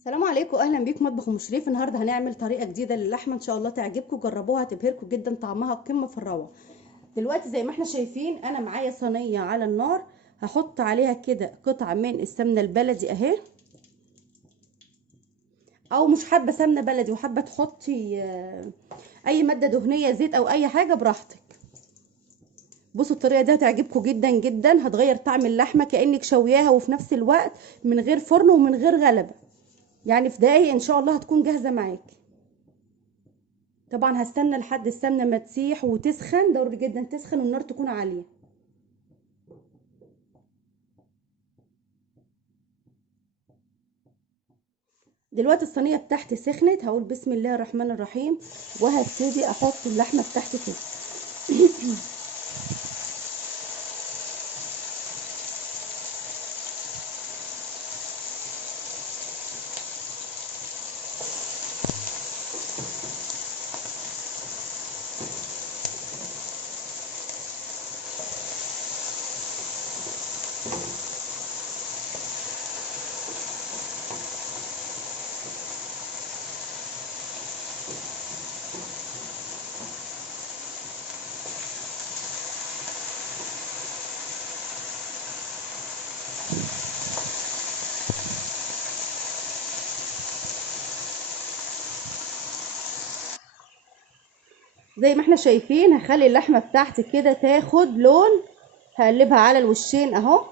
السلام عليكم، اهلا بيكم مطبخ ام شريف. النهارده هنعمل طريقه جديده للحمه، ان شاء الله تعجبكم. جربوها هتبهركم جدا، طعمها قمه في الروعه. دلوقتي زي ما احنا شايفين انا معايا صينيه على النار، هحط عليها كده قطعه من السمنه البلدي اهي. او مش حابه سمنه بلدي وحابه تحطي اي ماده دهنيه، زيت او اي حاجه براحتك. بصوا الطريقه دي هتعجبكم جدا جدا، هتغير طعم اللحمه كانك شوياها، وفي نفس الوقت من غير فرن ومن غير غلبه. يعني في دقايق ان شاء الله هتكون جاهزه معاكي. طبعا هستنى لحد السمنه ما تسيح وتسخن، ضروري جدا تسخن والنار تكون عاليه. دلوقتي الصينيه بتاعتي سخنت، هقول بسم الله الرحمن الرحيم وهبتدي احط اللحمه بتاعتي كده. زي ما احنا شايفين هخلي اللحمه بتاعتي كده تاخد لون، هقلبها على الوشين اهو.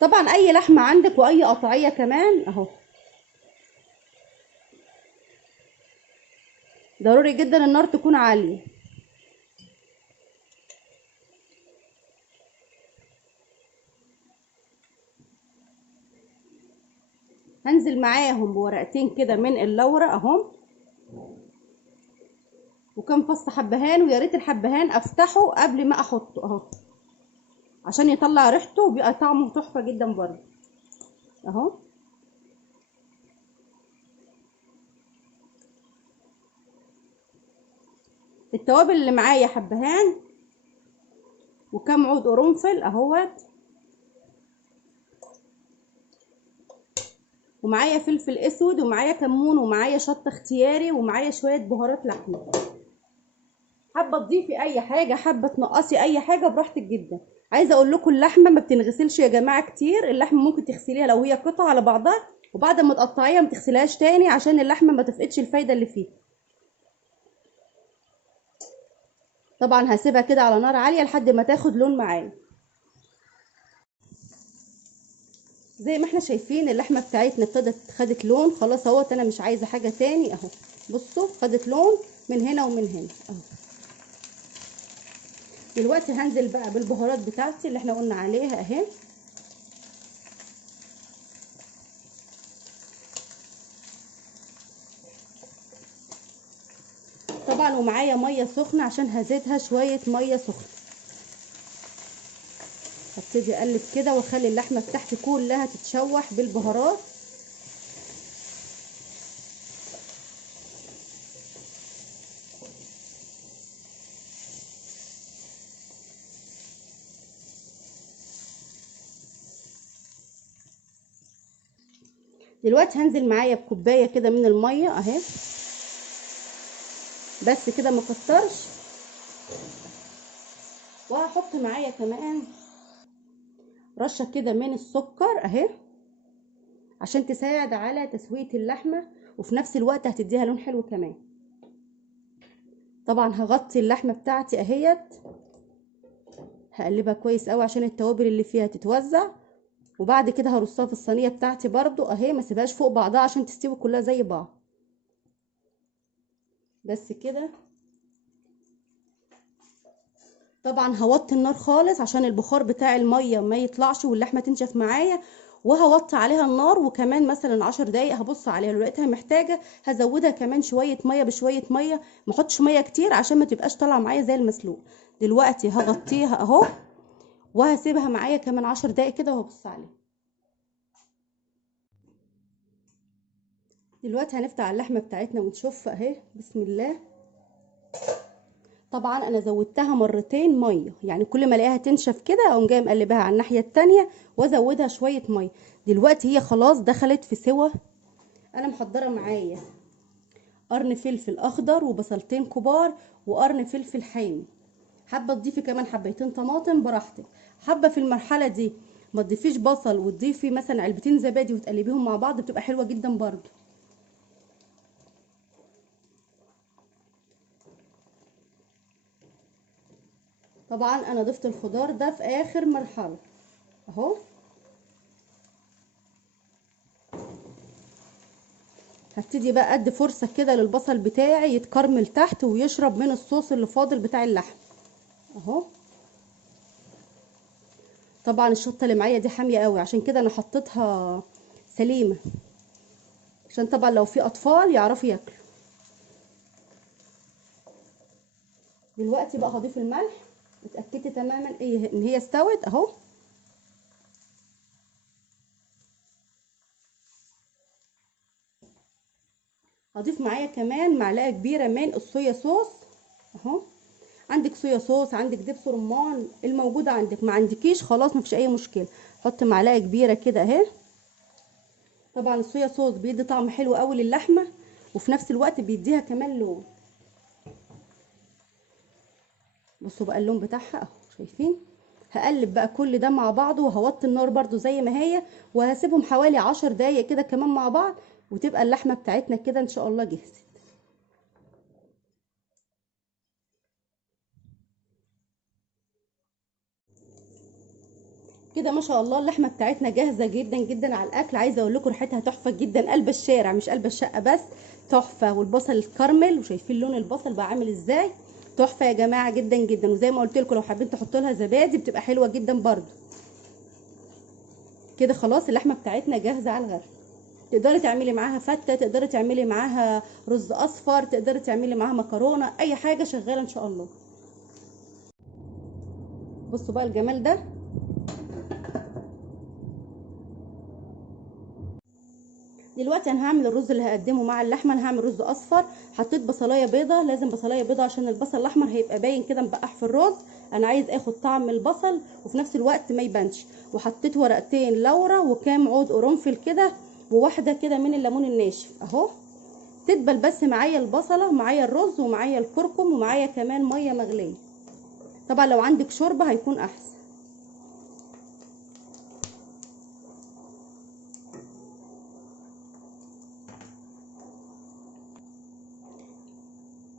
طبعا اي لحمه عندك واي قطعيه كمان اهو. ضروري جدا النار تكون عاليه. هنزل معاهم بورقتين كده من اللورة اهم، وكم فص حبهان، ويا ريت الحبهان افتحه قبل ما احطه اهو، عشان يطلع ريحته وبيبقى طعمه تحفه جدا برضه اهو. التوابل اللي معايا حبهان وكم عود قرنفل اهوت، ومعايا فلفل اسود، ومعايا كمون، ومعايا شطه اختياري، ومعايا شويه بهارات لحمه. حابه تضيفي اي حاجه، حابه تنقصي اي حاجه براحتك جدا. عايزه اقول لكم اللحمه ما بتنغسلش يا جماعه كتير. اللحمه ممكن تغسليها لو هي قطعه على بعضها، وبعد ما تقطعيها ما تغسلهاش تاني عشان اللحمه ما تفقدش الفايده اللي فيها. طبعا هسيبها كده على نار عاليه لحد ما تاخد لون معايا. زي ما احنا شايفين اللحمه بتاعتنا ابتدت خدت لون خلاص اهوت. انا مش عايزه حاجه تاني اهو. بصوا خدت لون من هنا ومن هنا اهو. دلوقتي هنزل بقى بالبهارات بتاعتي اللي احنا قلنا عليها اهي. طبعا ومعايا ميه سخنه عشان هزيدها شويه ميه سخنه. هبتدي اقلب كده واخلي اللحمه بتاعتي كلها تتشوح بالبهارات. دلوقتي هنزل معايا بكوبايه كده من الميه اهي، بس كده ما كترش. وهحط معايا كمان رشه كده من السكر اهي، عشان تساعد على تسويه اللحمه، وفي نفس الوقت هتديها لون حلو كمان. طبعا هغطي اللحمه بتاعتي اهيت، هقلبها كويس قوي عشان التوابل اللي فيها تتوزع. وبعد كده هرصها في الصينيه بتاعتي برضو اهي، ما سيبهاش فوق بعضها عشان تستوي كلها زي بعض. بس كده. طبعا هوطي النار خالص عشان البخار بتاع الميه ما يطلعش واللحمه تنشف معايا. وهوطي عليها النار، وكمان مثلا 10 دقايق هبص عليها، لو لقيتها محتاجه هزودها كمان شويه ميه بشويه ميه. ما احطش ميه كتير عشان ما تبقاش طالعه معايا زي المسلوق. دلوقتي هغطيها اهو، وهسيبها معايا كمان 10 دقايق كده وهبص عليها. دلوقتي هنفتح اللحمه بتاعتنا ونشوف اهي بسم الله. طبعا انا زودتها مرتين ميه، يعني كل ما الاقيها تنشف كده اقوم جايه مقلباها على الناحيه التانية وازودها شويه ميه. دلوقتي هي خلاص دخلت في سوا. انا محضره معايا قرن فلفل اخضر وبصلتين كبار وقرن فلفل حامي. حابه تضيفي كمان حبيتين طماطم براحتك. حابه في المرحله دي ما تضيفيش بصل وتضيفي مثلا علبتين زبادي وتقلبيهم مع بعض بتبقى حلوه جدا برضو. طبعا انا ضفت الخضار ده في اخر مرحله اهو. هبتدي بقى ادي فرصه كده للبصل بتاعي يتكرمل تحت ويشرب من الصوص اللي فاضل بتاع اللحم اهو. طبعا الشطه اللي معايا دي حاميه قوي عشان كده انا حطيتها سليمه، عشان طبعا لو في اطفال يعرفوا ياكلوا. دلوقتي بقى هضيف الملح. اتاكدت تماما ان هي استوت اهو. هضيف معايا كمان معلقه كبيره من الصويا صوص اهو. عندك صويا صوص، عندك دبس رمان، الموجود عندك. ما عندكيش خلاص مفيش اي مشكله، حط معلقه كبيره كده اهي. طبعا الصويا صوص بيدي طعم حلو قوي للحمه وفي نفس الوقت بيديها كمان لون. بصوا بقى اللون بتاعها اهو، شايفين؟ هقلب بقى كل ده مع بعضه وهوطي النار برده زي ما هي، وهسيبهم حوالي 10 دقايق كده كمان مع بعض، وتبقى اللحمه بتاعتنا كده ان شاء الله جهزت. كده ما شاء الله اللحمه بتاعتنا جاهزه جدا جدا على الاكل. عايزه اقول لكم ريحتها تحفه جدا، قلب الشارع مش قلب الشقه بس. تحفه. والبصل الكرمل وشايفين لون البصل بقى عامل ازاي. تحفه يا جماعه جدا جدا. وزي ما قلت لكم لو حابين تحطوا لها زبادي بتبقى حلوه جدا برده. كده خلاص اللحمه بتاعتنا جاهزه على الغرف. تقدري تعملي معاها فته، تقدري تعملي معاها رز اصفر، تقدري تعملي معاها مكرونه، اي حاجه شغاله ان شاء الله. بصوا بقى الجمال ده. دلوقتي انا هعمل الرز اللي هقدمه مع اللحمه. انا هعمل رز اصفر. حطيت بصلايه بيضه، لازم بصلايه بيضه عشان البصل الاحمر هيبقى باين كده مبقح في الرز. انا عايز اخد طعم البصل وفي نفس الوقت ما يبانش. وحطيت ورقتين لورا وكام عود قرنفل كده وواحده كده من الليمون الناشف اهو. تدبل بس معايا البصله، معايا الرز ومعايا الكركم ومعايا كمان ميه مغليه. طبعا لو عندك شوربه هيكون احسن.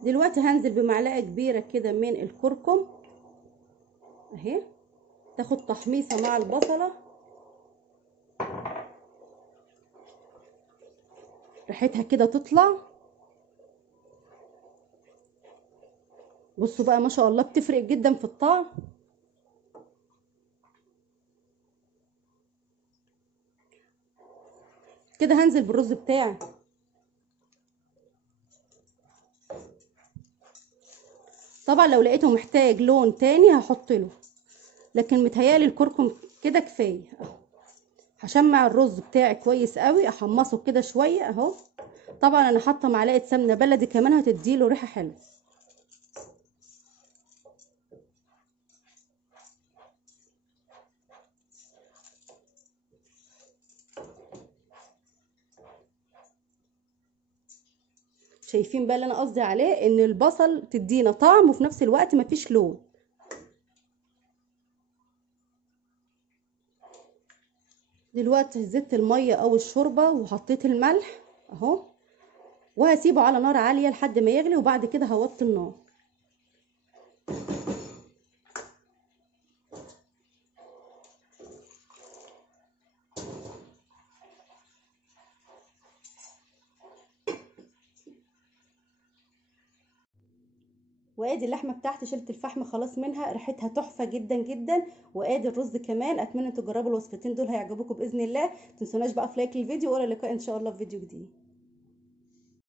دلوقتي هنزل بمعلقه كبيره كده من الكركم اهي، تاخد تحميصه مع البصله، ريحتها كده تطلع. بصوا بقى ما شاء الله بتفرق جدا في الطعم. كده هنزل بالرز بتاعي. طبعا لو لقيته محتاج لون تاني هحط له، لكن متهيالي الكركم كده كفايه اهو. هشمع الرز بتاعي كويس قوي، احمصه كده شويه اهو. طبعا انا حاطه معلقه سمنه بلدي كمان هتديله ريحه حلوه. شايفين بقى اللي انا قصدي عليه، ان البصل تدينا طعم وفي نفس الوقت مفيش لون. دلوقتي زدت الميه او الشوربه وحطيت الملح اهو، وهسيبه على نار عاليه لحد ما يغلي وبعد كده هوطي النار. وادي اللحمه بتاعتي شلت الفحم خلاص منها، ريحتها تحفه جدا جدا. وادي الرز كمان. اتمنى تجربوا الوصفتين دول هيعجبوكم باذن الله. متنسوناش بقى في لايك للفيديو، والى اللقاء ان شاء الله في فيديو جديد.